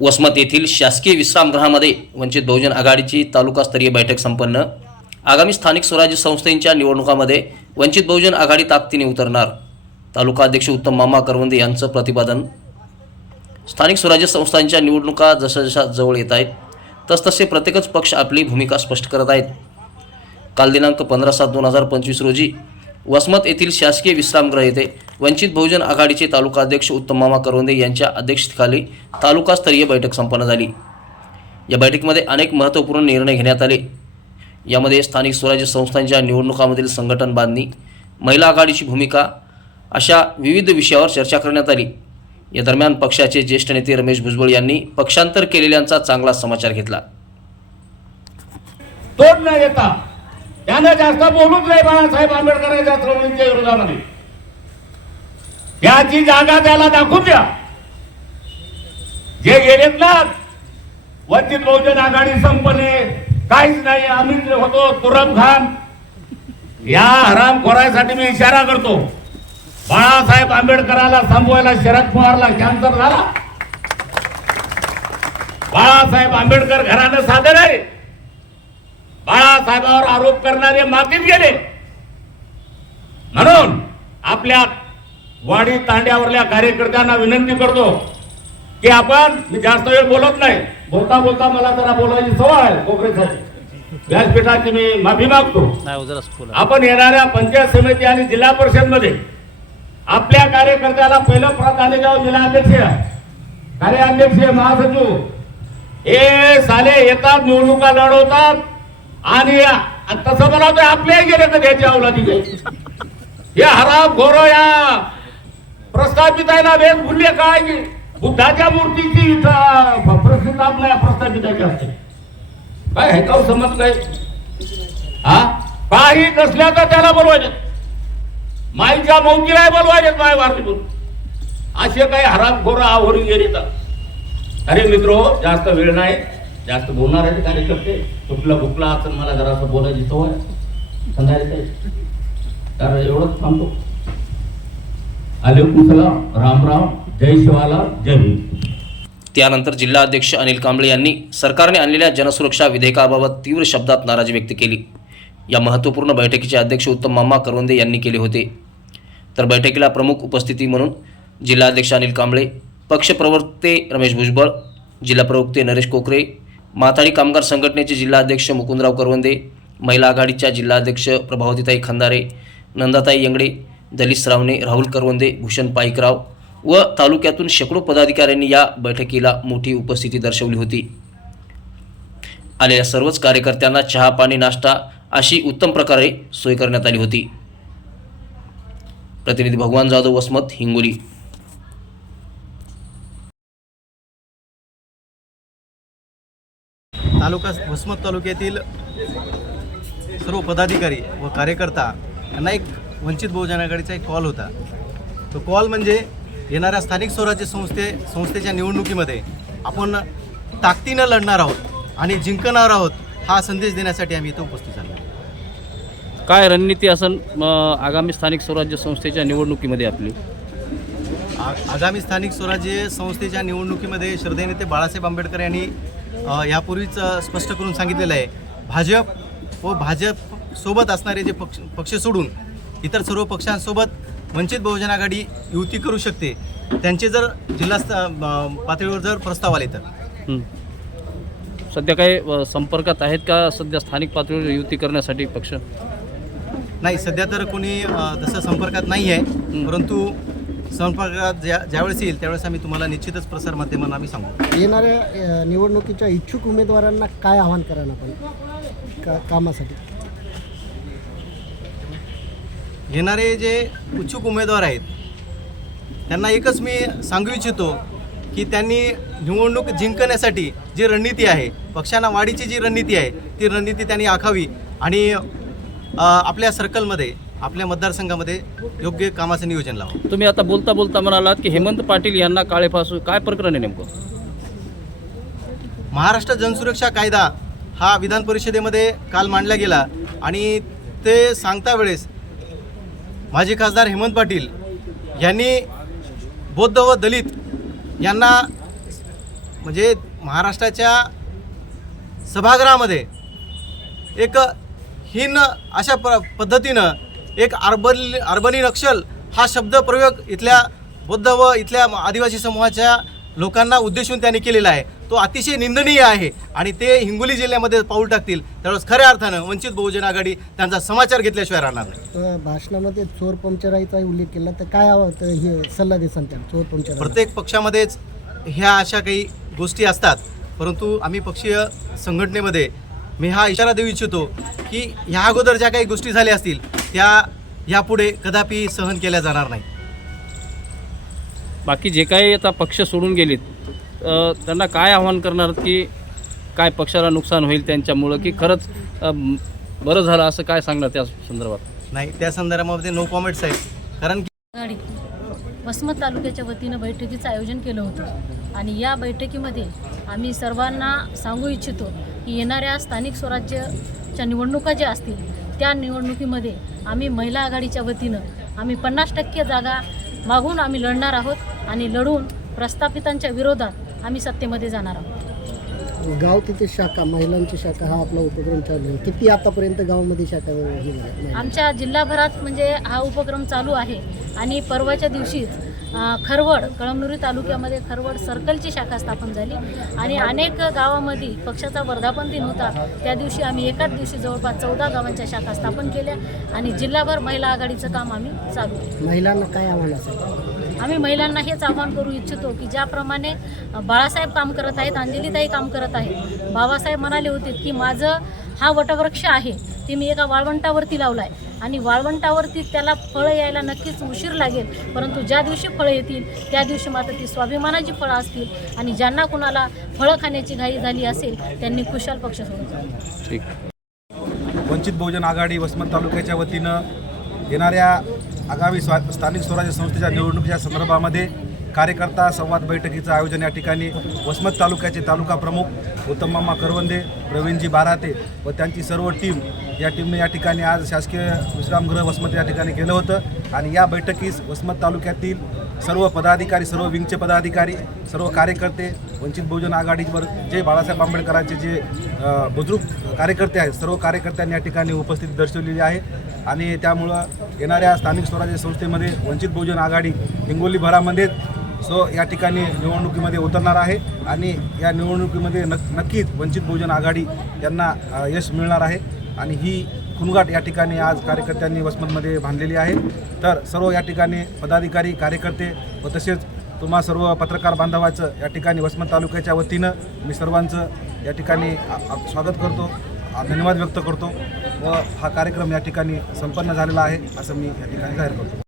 वसमत येथील शासकीय विश्रामगृहामध्ये म्हणजे वंचित बहुजन आघाडीची तालुकास्तरीय बैठक संपन्न. आगामी स्थानिक स्वराज्य संस्थेच्या निवडणुकामध्ये वंचित बहुजन आघाडी ताकदीने उतरणार. तालुका अध्यक्ष उत्तम मामा करवंदे यांचं प्रतिपादन. स्थानिक स्वराज्य संस्थांच्या निवडणुका जशा जशा जवळ येत आहेत तसतसे प्रत्येकच पक्ष आपली भूमिका स्पष्ट करत आहेत. काल दिनांक पंधरा सात दोन हजार पंचवीस रोजी वसमत येथील शासकीय विश्रामगृह येथे वंचित बहुजन आघाडीचे तालुका अध्यक्ष उत्तम मामा करवंदे यांच्या अध्यक्षतेखाली तालुकास्तरीय बैठक संपन्न झाली. या बैठकीमध्ये अनेक महत्त्वपूर्ण निर्णय घेण्यात आले. यामध्ये स्थानिक स्वराज्य संस्थांच्या निवडणुकामधील संघटन बांधणी महिला आघाडीची भूमिका अशा विविध विषयावर चर्चा करण्यात आली. या दरम्यान पक्षाचे ज्येष्ठ नेते रमेश भुजबळ यांनी पक्षांतर केलेल्यांचा चांगला समाचार घेतला. तोड न येता त्यानं जास्त बोलूच नाही बाळासाहेब आंबेडकरांच्या चळवळीच्या विरोधामध्ये. याची जागा त्याला दाखवून द्या. जे गेलेत ना वंचित बहुजन आघाडी संपले काहीच नाही आम्ही होतो तुरम खान. या हरामखोरासाठी मी इशारा करतो. बाळासाहेब आंबेडकराला थांबवायला शरद पवारला कॅन्सर झाला. बाळासाहेब आंबेडकर घरानं साधन आहे बाळासाहेबावर आरोप करणारे मातीत गेले. म्हणून आपल्या वाडी तांड्यावरल्या कार्यकर्त्यांना विनंती करतो की आपण मी जास्त वेळ बोलत नाही. बोलता बोलता मला जरा बोलायची सवय आहे कोकरेसाठी. व्यासपीठाची मी माफी मागतो. आपण येणाऱ्या पंचायत समिती आणि जिल्हा परिषदमध्ये आपल्या कार्यकर्त्याला पहिलं प्राधान्य द्यावं जिल्हाध्यक्ष कार्याध्यक्ष महासचिव. हे साले येतात निवडणुका लढवतात. आणि तसं तसं म्हणावं आपल्याही गेले तर त्याची अवलादी घ्यायची. हे हराम घोर या. प्रस्थापित आहे ना वेद भुलले काय बुद्धाच्या मूर्तीची प्रसिद्ध आपल्या या प्रस्थापिताची असते. काय हे का समज काय हा? काही नसल्या तर त्याला बोलवायचे. माईच्या मौतीला बोलवायचे माय वारली बोल असे काही हरामखोर आवरून गेले तर अरे मित्रो जास्त वेळ नाही. जास्त बोलणार आहे कार्यकर्ते. कुठला बुकला असं मला जरा असं बोलायची सवय संध्याकाळी तर एवढंच थांबतो अलेकुम सलाम राम राम जय शिवाला जय भीम. त्यानंतर जिल्हाध्यक्ष अनिल कांबळे यांनी सरकारने आणलेल्या जनसुरक्षा विधेयकाबाबत तीव्र शब्दात नाराजी व्यक्त केली. या महत्त्वपूर्ण बैठकीचे अध्यक्ष उत्तम मामा करवंदे यांनी केले होते. तर बैठकीला प्रमुख उपस्थिती म्हणून जिल्हाध्यक्ष अनिल कांबळे पक्षप्रवर्ते रमेश भुजबळ जिल्हा प्रवक्ते नरेश कोकरे माथाडी कामगार संघटनेचे जिल्हाध्यक्ष मुकुंदराव करवंदे महिला आघाडीच्या जिल्हाध्यक्ष प्रभावतीताई खंदारे नंदाताई यंगडे दलित श्रावणे राहुल करवंदे भूषण पाईकराव व तालुक्यातून शेकडो पदाधिकाऱ्यांनी या बैठकीला मोठी उपस्थिती दर्शवली होती. आलेल्या सर्वच कार्यकर्त्यांना चहा पाणी नाश्ता अशी उत्तम प्रकारे सोय करण्यात आली होती. प्रतिनिधी भगवान जाधव वसमत हिंगोली. तालुका वसमत तालुक्यातील सर्व पदाधिकारी व कार्यकर्ता यांना एक वंचित बहुजन आघाडीचा एक कॉल होता तो कॉल म्हणजे येणाऱ्या स्थानिक स्वराज्य संस्थे संस्थेच्या निवडणुकीमध्ये आपण ताकदीनं लढणार आहोत आणि जिंकणार आहोत हा संदेश देण्यासाठी आम्ही इथं उपस्थित झालो. काय रणनीती असन म, आगामी स्थानिक स्वराज्य संस्थेच्या निवडणुकीमध्ये आपली आगामी स्थानिक स्वराज्य संस्थेच्या निवडणुकीमध्ये श्रद्धेय नेते बाळासाहेब आंबेडकर यांनी यापूर्वीच स्पष्ट करून सांगितलेलं आहे भाजप व भाजप सोबत असणारे जे पक्ष पक्ष सोडून इतर सर्व पक्षांसोबत वंचित बहुजन आघाडी युती करू शकते त्यांचे जर जिल्हा पातळीवर जर प्रस्ताव आले तर. सध्या काही संपर्कात आहेत का सध्या स्थानिक पातळीवर युती करण्यासाठी पक्ष? नाही सध्या तर कोणी तसं संपर्कात नाही आहे परंतु संपर्कात ज्या ज्यावेळेस येईल त्यावेळेस आम्ही तुम्हाला निश्चितच प्रसारमाध्यमांना आम्ही सांगू. येणाऱ्या अ, निवडणुकीच्या इच्छुक उमेदवारांना काय आव्हान करायला आपण? का कामासाठी? येणारे जे इच्छुक उमेदवार आहेत त्यांना एकच मी सांगू इच्छितो की त्यांनी निवडणूक जिंकण्यासाठी जी रणनीती आहे पक्षांना वाढीची जी रणनीती आहे ती रणनीती त्यांनी आखावी आणि अ, आपल्या सर्कलमध्ये आपल्या मतदारसंघामध्ये योग्य कामाचं नियोजन लावावं तुम्ही आता बोलता बोलता म्हणालात की हेमंत पाटील यांना काळेफासून काय प्रकरण आहे नेमकं? महाराष्ट्र जनसुरक्षा कायदा हा विधान परिषदेमध्ये काल मांडला गेला आणि ते सांगता वेळेस माजी खासदार हेमंत पाटील यांनी बौद्ध व दलित यांना म्हणजे महाराष्ट्राच्या सभागृहामध्ये एक हीन अशा प पद्धतीनं एक अर्बन अर्बनी नक्षल हा शब्द प्रयोग इथल्या बौद्ध व इथल्या आदिवासी समूहाच्या लोकांना उद्देशून त्यांनी केलेला आहे. तो अतिशय निंदनीय आहे आणि ते हिंगोली जिल्ह्यामध्ये पाऊल टाकतील. त्यावेळेस खऱ्या अर्थानं वंचित बहुजन आघाडी त्यांचा समाचार घेतल्याशिवाय राहणार नाही. भाषणामध्ये चोर पंचराईचा उल्लेख केला. तर काय हे सल्ला देसान चोर पंचराई प्रत्येक पक्षामध्येच ह्या अशा काही गोष्टी असतात. परंतु आम्ही पक्षीय संघटनेमध्ये मी हा इशारा देऊ इच्छितो की ह्या अगोदर ज्या काही गोष्टी झाल्या असतील त्या यापुढे कदापि सहन केल्या जाणार नाही. बाकी जे काही आता पक्ष सोडून गेलेत त्यांना काय आव्हान करणार की काय पक्षाला नुकसान होईल त्यांच्यामुळं की खरंच बरं झालं असं काय सांगणार त्या संदर्भात? नाही त्या संदर्भामध्ये नो कॉमेंट्स आहेत कारण की वसमत तालुक्याच्या वतीनं बैठकीचं आयोजन केलं होतं. आणि या बैठकीमध्ये आम्ही सर्वांना सांगू इच्छितो की येणाऱ्या स्थानिक स्वराज्याच्या निवडणुका ज्या असतील त्या निवडणुकीमध्ये आम्ही महिला आघाडीच्या वतीनं आम्ही पन्नास टक्के जागा मागून आम्ही लढणार आहोत आणि लढून प्रस्थापितांच्या विरोधात आम्ही सत्तेमध्ये जाणार आहोत गाव तिथे शाखा महिलांची शाखा हा आपला उपक्रम चालू आहे किती आतापर्यंत गावामध्ये शाखा? आमच्या जिल्हाभरात म्हणजे हा उपक्रम चालू आहे आणि परवाच्या दिवशीच खरवड कळमनुरी तालुक्यामध्ये खरवड सर्कलची शाखा स्थापन झाली. आणि अनेक गावामध्ये पक्षाचा वर्धापन दिन होता. त्या दिवशी आम्ही एकाच दिवशी जवळपास चौदा गावांच्या शाखा स्थापन केल्या आणि जिल्हाभर महिला आघाडीचं काम आम्ही चालू केलं. महिलांना काय आव्हान आम्ही महिलांना हेच आवाहन करू इच्छितो की ज्याप्रमाणे बाळासाहेब काम करत आहेत अंजलीताई काम करत आहेत. बाबासाहेब म्हणाले होते की माझं हा वटवृक्ष आहे. ते मी एका वाळवंटावरती लावला आहे आणि वाळवंटावरती त्याला फळं यायला नक्कीच उशीर लागेल. परंतु ज्या दिवशी फळं येतील त्या दिवशी मात्र ती स्वाभिमानाची फळं असतील. आणि ज्यांना कुणाला फळं खाण्याची घाई झाली असेल त्यांनी खुशाल पक्ष सोडून. ठीक. वंचित बहुजन आघाडी वसमत तालुक्याच्या वतीनं येणाऱ्या आगामी स्वा स्थानिक स्वराज्य संस्थेच्या निवडणुकीच्या संदर्भामध्ये कार्यकर्ता संवाद बैठकीचं आयोजन या ठिकाणी वसमत तालुक्याचे तालुका प्रमुख मामा करवंदे प्रवीणजी बाराते व त्यांची सर्व टीम या टीमने या ठिकाणी आज शासकीय विश्रामगृह वसमत या ठिकाणी केलं होतं. आणि या बैठकीस वसमत तालुक्यातील सर्व पदाधिकारी सर्व विंगचे पदाधिकारी सर्व कार्यकर्ते वंचित बहुजन आघाडीवर जे बाळासाहेब आंबेडकरांचे जे अ, बुजुर्ग कार्यकर्ते आहेत सर्व कार्यकर्त्यांनी या ठिकाणी उपस्थिती दर्शवलेली आहे. आणि त्यामुळं येणाऱ्या स्थानिक स्वराज्य संस्थेमध्ये वंचित बहुजन आघाडी हिंगोली भरामध्ये सो या ठिकाणी निवडणुकीमध्ये उतरणार आहे आणि या निवडणुकीमध्ये नक नक्कीच वंचित बहुजन आघाडी यांना यश मिळणार आहे. आणि ही खुनगाट या ठिकाणी आज कार्यकर्त्यांनी वसमतमध्ये बांधलेली आहे. तर सर्व या ठिकाणी पदाधिकारी कार्यकर्ते व तसेच तुम्हा सर्व पत्रकार बांधवाचं या ठिकाणी वसमत तालुक्याच्या वतीनं मी सर्वांचं या ठिकाणी स्वागत करतो धन्यवाद व्यक्त करतो व हा कार्यक्रम या ठिकाणी संपन्न झालेला आहे असं मी या ठिकाणी जाहीर करतो.